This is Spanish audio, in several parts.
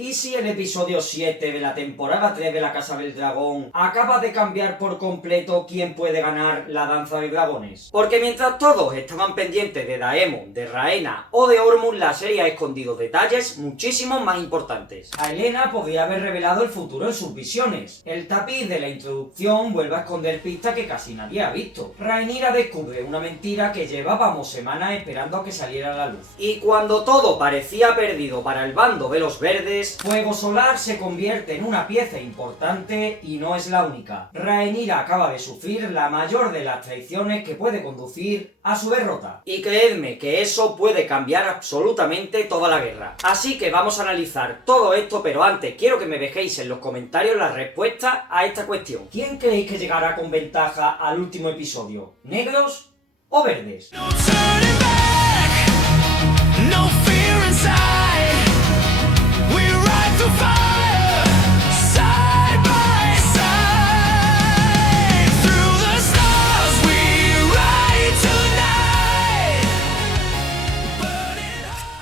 ¿Y si el episodio 7 de la temporada 3 de La Casa del Dragón acaba de cambiar por completo quién puede ganar la danza de dragones? Porque mientras todos estaban pendientes de Daemon, de Rhaena o de Ormund, la serie ha escondido detalles muchísimo más importantes. Helaena podría haber revelado el futuro en sus visiones. El tapiz de la introducción vuelve a esconder pistas que casi nadie ha visto. Rhaenyra descubre una mentira que llevábamos semanas esperando a que saliera a la luz. Y cuando todo parecía perdido para el bando de los verdes, Fuego Solar se convierte en una pieza importante y no es la única. Rhaenyra acaba de sufrir la mayor de las traiciones que puede conducir a su derrota. Y creedme que eso puede cambiar absolutamente toda la guerra. Así que vamos a analizar todo esto, pero antes quiero que me dejéis en los comentarios la respuesta a esta cuestión. ¿Quién creéis que llegará con ventaja al último episodio? ¿Negros o verdes?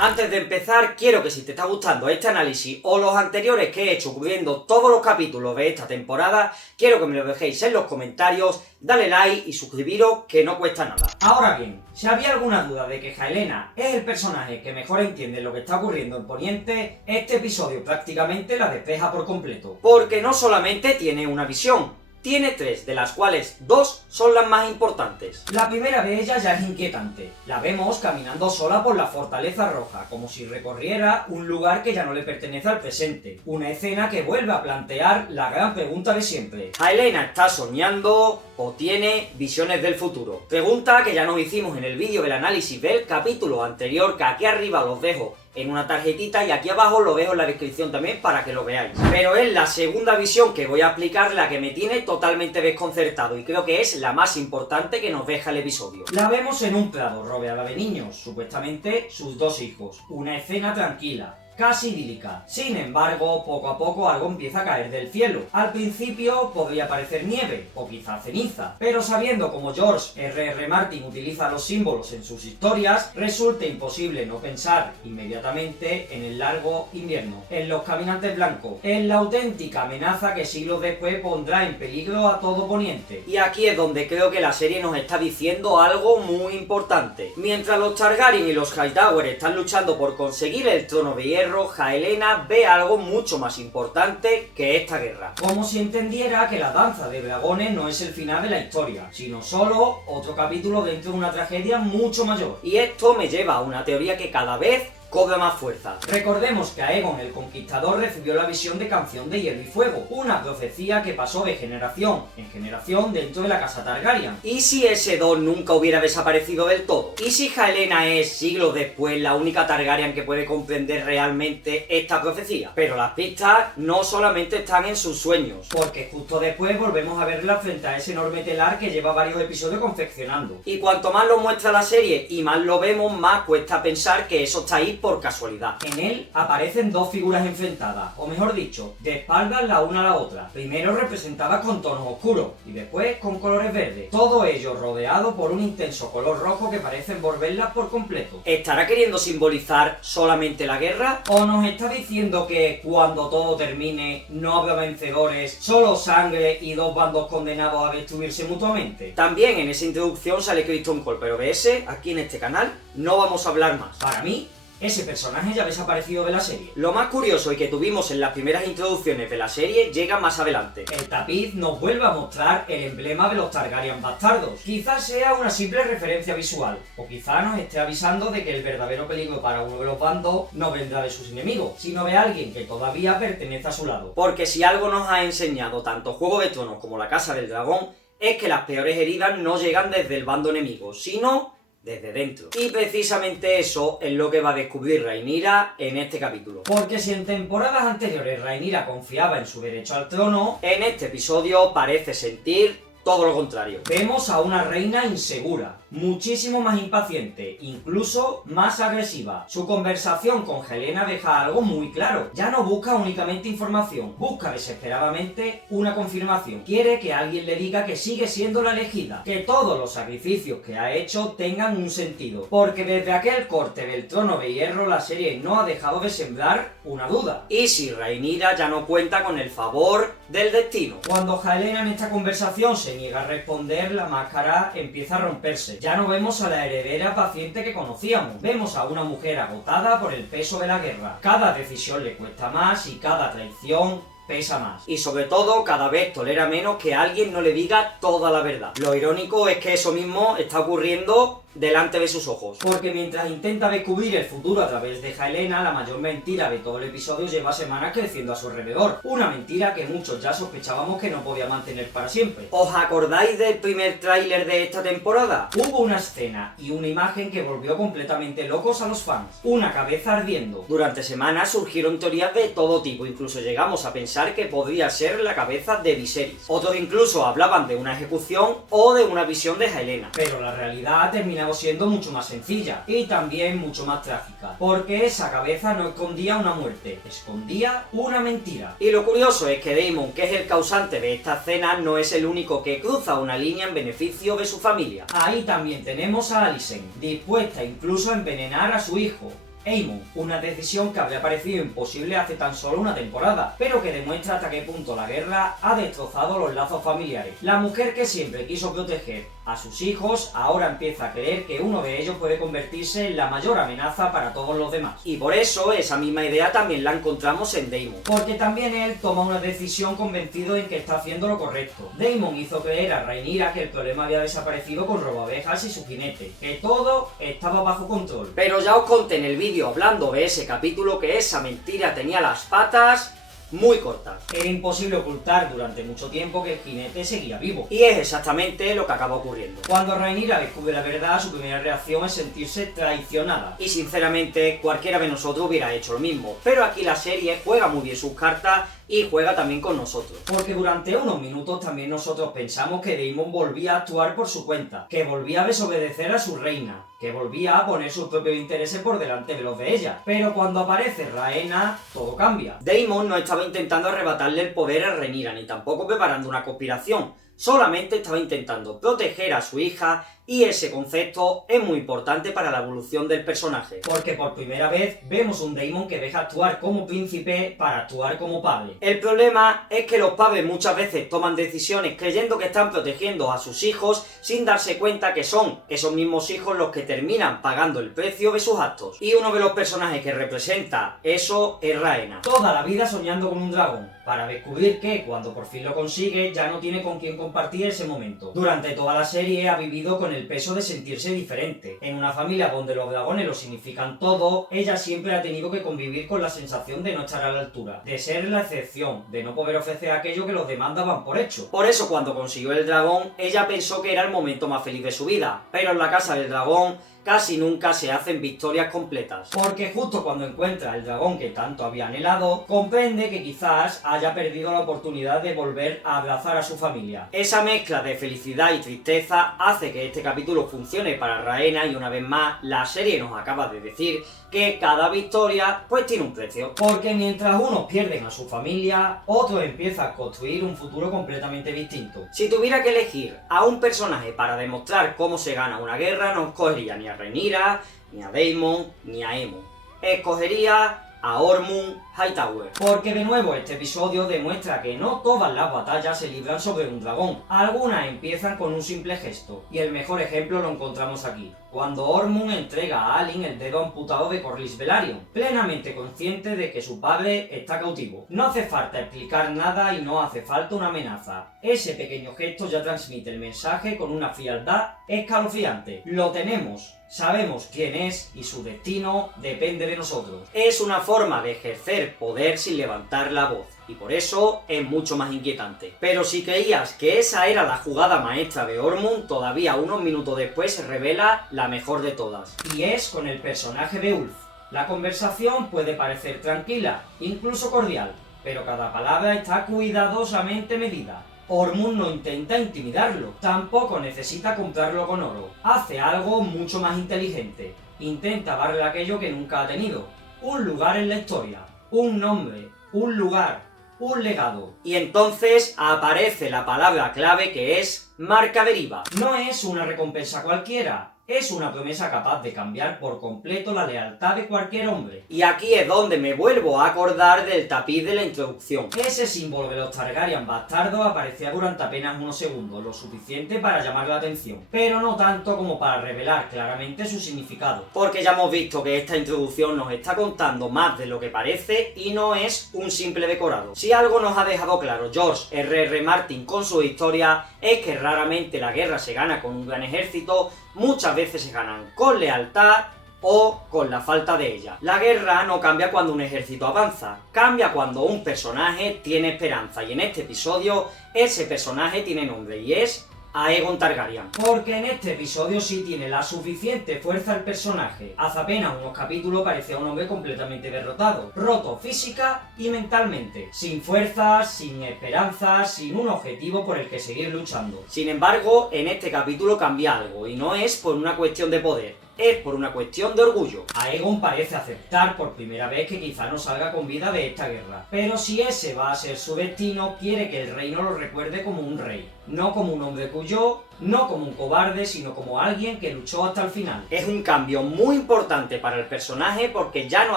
Antes de empezar, quiero que si te está gustando este análisis o los anteriores que he hecho cubriendo todos los capítulos de esta temporada, quiero que me lo dejéis en los comentarios, dale like y suscribiros, que no cuesta nada. Ahora bien, si había alguna duda de que Helaena es el personaje que mejor entiende lo que está ocurriendo en Poniente, este episodio prácticamente la despeja por completo. Porque no solamente tiene una visión, tiene tres, de las cuales dos son las más importantes. La primera de ellas ya es inquietante. La vemos caminando sola por la Fortaleza Roja, como si recorriera un lugar que ya no le pertenece al presente. Una escena que vuelve a plantear la gran pregunta de siempre. ¿Helaena está soñando o tiene visiones del futuro? Pregunta que ya nos hicimos en el vídeo del análisis del capítulo anterior, que aquí arriba los dejo en una tarjetita y aquí abajo lo dejo en la descripción también para que lo veáis. Pero es la segunda visión que voy a aplicar la que me tiene totalmente desconcertado y creo que es la más importante que nos deja el episodio. La vemos en un prado rodeada de niños, supuestamente sus dos hijos. Una escena tranquila, casi idílica. Sin embargo, poco a poco algo empieza a caer del cielo. Al principio podría parecer nieve, o quizá ceniza, pero sabiendo cómo George R.R. Martin utiliza los símbolos en sus historias, resulta imposible no pensar inmediatamente en el largo invierno, en los caminantes blancos, en la auténtica amenaza que siglos después pondrá en peligro a todo Poniente. Y aquí es donde creo que la serie nos está diciendo algo muy importante. Mientras los Targaryen y los Hightower están luchando por conseguir el trono de hierro, Helaena ve algo mucho más importante que esta guerra. Como si entendiera que la danza de dragones no es el final de la historia, sino solo otro capítulo dentro de una tragedia mucho mayor. Y esto me lleva a una teoría que cada vez cobra más fuerza. Recordemos que Aegon el Conquistador recibió la visión de Canción de Hielo y Fuego, una profecía que pasó de generación en generación dentro de la casa Targaryen. ¿Y si ese don nunca hubiera desaparecido del todo? ¿Y si Helaena es, siglos después, la única Targaryen que puede comprender realmente esta profecía? Pero las pistas no solamente están en sus sueños, porque justo después volvemos a verla frente a ese enorme telar que lleva varios episodios confeccionando. Y cuanto más lo muestra la serie y más lo vemos, más cuesta pensar que eso está ahí por casualidad. En él aparecen dos figuras enfrentadas, o mejor dicho, de espaldas la una a la otra. Primero representadas con tonos oscuros y después con colores verdes. Todo ello rodeado por un intenso color rojo que parece envolverlas por completo. ¿Estará queriendo simbolizar solamente la guerra? ¿O nos está diciendo que cuando todo termine no habrá vencedores, solo sangre y dos bandos condenados a destruirse mutuamente? También en esa introducción sale Criston Cole, pero de ese, aquí en este canal, no vamos a hablar más. Para mí, ese personaje ya ha desaparecido de la serie. Lo más curioso y que tuvimos en las primeras introducciones de la serie llega más adelante. El tapiz nos vuelve a mostrar el emblema de los Targaryen bastardos. Quizás sea una simple referencia visual, o quizás nos esté avisando de que el verdadero peligro para uno de los bandos no vendrá de sus enemigos, sino de alguien que todavía pertenece a su lado. Porque si algo nos ha enseñado tanto Juego de Tronos como La Casa del Dragón, es que las peores heridas no llegan desde el bando enemigo, sino desde dentro. Y precisamente eso es lo que va a descubrir Rhaenyra en este capítulo. Porque si en temporadas anteriores Rhaenyra confiaba en su derecho al trono, en este episodio parece sentir todo lo contrario. Vemos a una reina insegura, muchísimo más impaciente, incluso más agresiva. Su conversación con Helena deja algo muy claro. Ya no busca únicamente información, busca desesperadamente una confirmación. Quiere que alguien le diga que sigue siendo la elegida, que todos los sacrificios que ha hecho tengan un sentido. Porque desde aquel corte del Trono de Hierro la serie no ha dejado de sembrar una duda. ¿Y si Rhaenyra ya no cuenta con el favor del destino? Cuando Helena en esta conversación se niega a responder, la máscara empieza a romperse. Ya no vemos a la heredera paciente que conocíamos. Vemos a una mujer agotada por el peso de la guerra. Cada decisión le cuesta más y cada traición pesa más. Y sobre todo, cada vez tolera menos que alguien no le diga toda la verdad. Lo irónico es que eso mismo está ocurriendo delante de sus ojos. Porque mientras intenta descubrir el futuro a través de Helena, la mayor mentira de todo el episodio lleva semanas creciendo a su alrededor. Una mentira que muchos ya sospechábamos que no podía mantener para siempre. ¿Os acordáis del primer tráiler de esta temporada? Hubo una escena y una imagen que volvió completamente locos a los fans. Una cabeza ardiendo. Durante semanas surgieron teorías de todo tipo, incluso llegamos a pensar que podría ser la cabeza de Viserys. Otros incluso hablaban de una ejecución o de una visión de Helena. Pero la realidad ha terminado siendo mucho más sencilla y también mucho más trágica, porque esa cabeza no escondía una muerte, escondía una mentira. Y lo curioso es que Daemon, que es el causante de esta escena, no es el único que cruza una línea en beneficio de su familia. Ahí también tenemos a Alicent, dispuesta incluso a envenenar a su hijo Aemon, una decisión que habría parecido imposible hace tan solo una temporada, pero que demuestra hasta qué punto la guerra ha destrozado los lazos familiares. La mujer que siempre quiso proteger a sus hijos ahora empieza a creer que uno de ellos puede convertirse en la mayor amenaza para todos los demás. Y por eso esa misma idea también la encontramos en Daemon, porque también él toma una decisión convencido en que está haciendo lo correcto. Daemon hizo creer a Rhaenyra que el problema había desaparecido con Robabejas y su jinete, que todo estaba bajo control. Pero ya os conté en el vídeo hablando de ese capítulo que esa mentira tenía las patas muy cortas. Era imposible ocultar durante mucho tiempo que el jinete seguía vivo. Y es exactamente lo que acaba ocurriendo. Cuando Rhaenyra descubre la verdad, su primera reacción es sentirse traicionada. Y sinceramente, cualquiera de nosotros hubiera hecho lo mismo. Pero aquí la serie juega muy bien sus cartas y juega también con nosotros. Porque durante unos minutos también nosotros pensamos que Daemon volvía a actuar por su cuenta, que volvía a desobedecer a su reina, que volvía a poner sus propios intereses por delante de los de ella. Pero cuando aparece Rhaena, todo cambia. Daemon no estaba intentando arrebatarle el poder a Rhaenyra, ni tampoco preparando una conspiración. Solamente estaba intentando proteger a su hija, y ese concepto es muy importante para la evolución del personaje, porque por primera vez vemos un Daemon que deja actuar como príncipe para actuar como padre. El problema es que los padres muchas veces toman decisiones creyendo que están protegiendo a sus hijos sin darse cuenta que son esos mismos hijos los que terminan pagando el precio de sus actos. Y uno de los personajes que representa eso es Rhaena. Toda la vida soñando con un dragón, para descubrir que cuando por fin lo consigue ya no tiene con quién compartir ese momento. Durante toda la serie ha vivido con el peso de sentirse diferente. En una familia donde los dragones lo significan todo, ella siempre ha tenido que convivir con la sensación de no estar a la altura, de ser la excepción, de no poder ofrecer aquello que los demás daban por hecho. Por eso cuando consiguió el dragón, ella pensó que era el momento más feliz de su vida, pero en la casa del dragón casi nunca se hacen victorias completas. Porque justo cuando encuentra el dragón que tanto había anhelado, comprende que quizás haya perdido la oportunidad de volver a abrazar a su familia. Esa mezcla de felicidad y tristeza hace que este capítulo funcione para Rhaena, y una vez más la serie nos acaba de decir que cada victoria pues tiene un precio. Porque mientras unos pierden a su familia, otros empiezan a construir un futuro completamente distinto. Si tuviera que elegir a un personaje para demostrar cómo se gana una guerra, no escogería ni a Rhaenyra, ni a Daemon, ni a Aemon. Escogería a Ormund Hightower. Porque de nuevo este episodio demuestra que no todas las batallas se libran sobre un dragón. Algunas empiezan con un simple gesto. Y el mejor ejemplo lo encontramos aquí, cuando Ormund entrega a Alicent el dedo amputado de Corlys Velaryon, plenamente consciente de que su padre está cautivo. No hace falta explicar nada y no hace falta una amenaza. Ese pequeño gesto ya transmite el mensaje con una frialdad escalofriante. Lo tenemos. Sabemos quién es y su destino depende de nosotros. Es una forma de ejercer poder sin levantar la voz, y por eso es mucho más inquietante. Pero si creías que esa era la jugada maestra de Ormund, todavía unos minutos después se revela la mejor de todas. Y es con el personaje de Ulf. La conversación puede parecer tranquila, incluso cordial, pero cada palabra está cuidadosamente medida. Ormund no intenta intimidarlo, tampoco necesita comprarlo con oro. Hace algo mucho más inteligente. Intenta darle aquello que nunca ha tenido. Un lugar en la historia, un nombre, un lugar, un legado. Y entonces aparece la palabra clave que es marca deriva. No es una recompensa cualquiera. Es una promesa capaz de cambiar por completo la lealtad de cualquier hombre. Y aquí es donde me vuelvo a acordar del tapiz de la introducción. Ese símbolo de los Targaryen bastardos aparecía durante apenas unos segundos, lo suficiente para llamar la atención, pero no tanto como para revelar claramente su significado. Porque ya hemos visto que esta introducción nos está contando más de lo que parece y no es un simple decorado. Si algo nos ha dejado claro George R.R. Martin con su historia es que raramente la guerra se gana con un gran ejército, muchas veces se ganan con lealtad o con la falta de ella. La guerra no cambia cuando un ejército avanza, cambia cuando un personaje tiene esperanza, y en este episodio ese personaje tiene nombre y es Aegon Targaryen. Porque en este episodio sí tiene la suficiente fuerza el personaje. Hace apenas unos capítulos parecía un hombre completamente derrotado, roto física y mentalmente, sin fuerzas, sin esperanzas, sin un objetivo por el que seguir luchando. Sin embargo, en este capítulo cambia algo, y no es por una cuestión de poder. Es por una cuestión de orgullo. Aegon parece aceptar por primera vez que quizá no salga con vida de esta guerra. Pero si ese va a ser su destino, quiere que el reino lo recuerde como un rey. No como un hombre que huyó, no como un cobarde, sino como alguien que luchó hasta el final. Es un cambio muy importante para el personaje porque ya no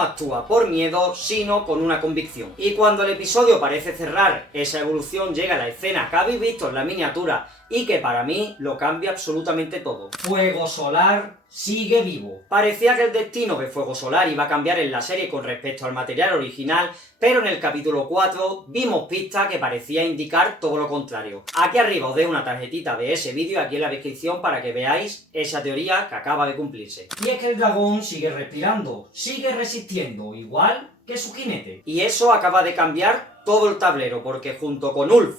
actúa por miedo, sino con una convicción. Y cuando el episodio parece cerrar, esa evolución llega a la escena que habéis visto en la miniatura y que para mí lo cambia absolutamente todo. Fuego Solar sigue vivo. Parecía que el destino de Fuego Solar iba a cambiar en la serie con respecto al material original, pero en el capítulo 4 vimos pistas que parecía indicar todo lo contrario. Aquí arriba os dejo una tarjetita de ese vídeo, aquí en la descripción, para que veáis esa teoría que acaba de cumplirse. Y es que el dragón sigue respirando, sigue resistiendo, igual que su jinete. Y eso acaba de cambiar todo el tablero, porque junto con Ulf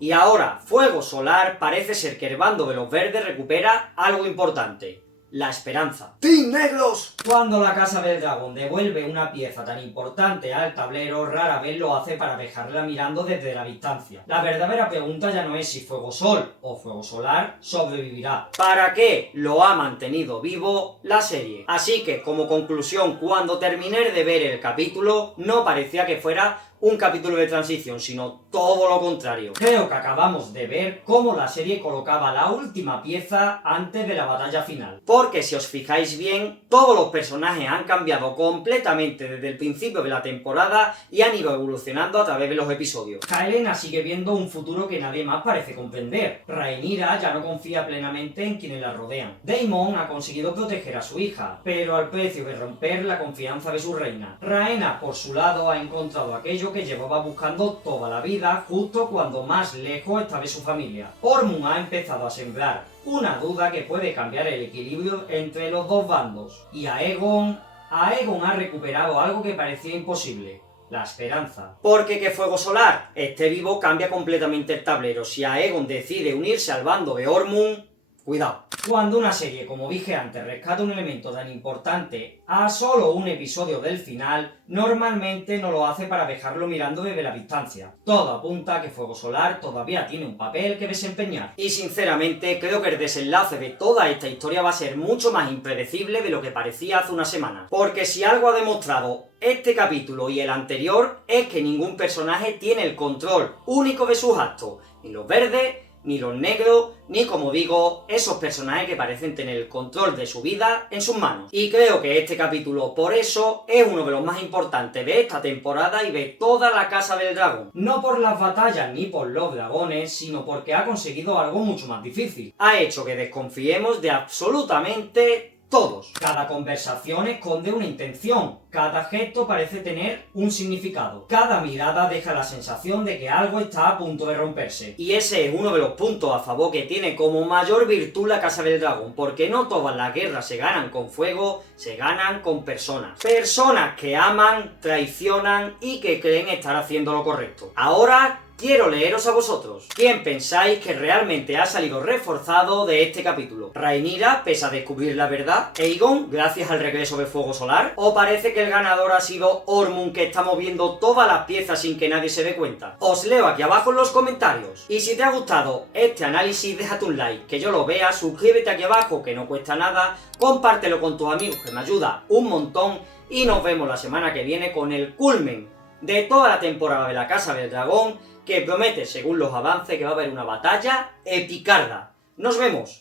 y ahora Fuego Solar, parece ser que el bando de los verdes recupera algo importante: la esperanza. ¡Team Negros! Cuando la Casa del Dragón devuelve una pieza tan importante al tablero, rara vez lo hace para dejarla mirando desde la distancia. La verdadera pregunta ya no es si Fuego Sol o Fuego Solar sobrevivirá. ¿Para qué lo ha mantenido vivo la serie? Así que, como conclusión, cuando terminé de ver el capítulo, no parecía que fuera un capítulo de transición, sino todo lo contrario. Creo que acabamos de ver cómo la serie colocaba la última pieza antes de la batalla final. Porque si os fijáis bien, todos los personajes han cambiado completamente desde el principio de la temporada y han ido evolucionando a través de los episodios. Kaelena sigue viendo un futuro que nadie más parece comprender. Rhaenyra ya no confía plenamente en quienes la rodean. Daemon ha conseguido proteger a su hija, pero al precio de romper la confianza de su reina. Rhaena, por su lado, ha encontrado aquello que llevaba buscando toda la vida, justo cuando más lejos está de su familia. Ormund ha empezado a sembrar una duda que puede cambiar el equilibrio entre los dos bandos. Y Aegon ha recuperado algo que parecía imposible: la esperanza. Porque que Fuego Solar esté vivo cambia completamente el tablero. Si Aegon decide unirse al bando de Ormund, cuidado. Cuando una serie, como dije antes, rescata un elemento tan importante a solo un episodio del final, normalmente no lo hace para dejarlo mirando desde la distancia. Todo apunta a que Fuego Solar todavía tiene un papel que desempeñar. Y sinceramente creo que el desenlace de toda esta historia va a ser mucho más impredecible de lo que parecía hace una semana. Porque si algo ha demostrado este capítulo y el anterior es que ningún personaje tiene el control único de sus actos. Ni los verdes, ni los negros, ni, como digo, esos personajes que parecen tener el control de su vida en sus manos. Y creo que este capítulo, por eso, es uno de los más importantes de esta temporada y de toda la Casa del Dragón. No por las batallas ni por los dragones, sino porque ha conseguido algo mucho más difícil. Ha hecho que desconfiemos de absolutamente todos. Cada conversación esconde una intención, cada gesto parece tener un significado, cada mirada deja la sensación de que algo está a punto de romperse. Y ese es uno de los puntos a favor que tiene como mayor virtud la Casa del Dragón, porque no todas las guerras se ganan con fuego, se ganan con personas. Personas que aman, traicionan y que creen estar haciendo lo correcto. Ahora quiero leeros a vosotros. ¿Quién pensáis que realmente ha salido reforzado de este capítulo? ¿Rhaenyra, pese a descubrir la verdad? ¿Aegon, gracias al regreso del fuego solar? ¿O parece que el ganador ha sido Ormund, que está moviendo todas las piezas sin que nadie se dé cuenta? Os leo aquí abajo en los comentarios. Y si te ha gustado este análisis, déjate un like, que yo lo vea, suscríbete aquí abajo, que no cuesta nada, compártelo con tus amigos, que me ayuda un montón, y nos vemos la semana que viene con el culmen de toda la temporada de la Casa del Dragón, que promete, según los avances, que va a haber una batalla epicarda. ¡Nos vemos!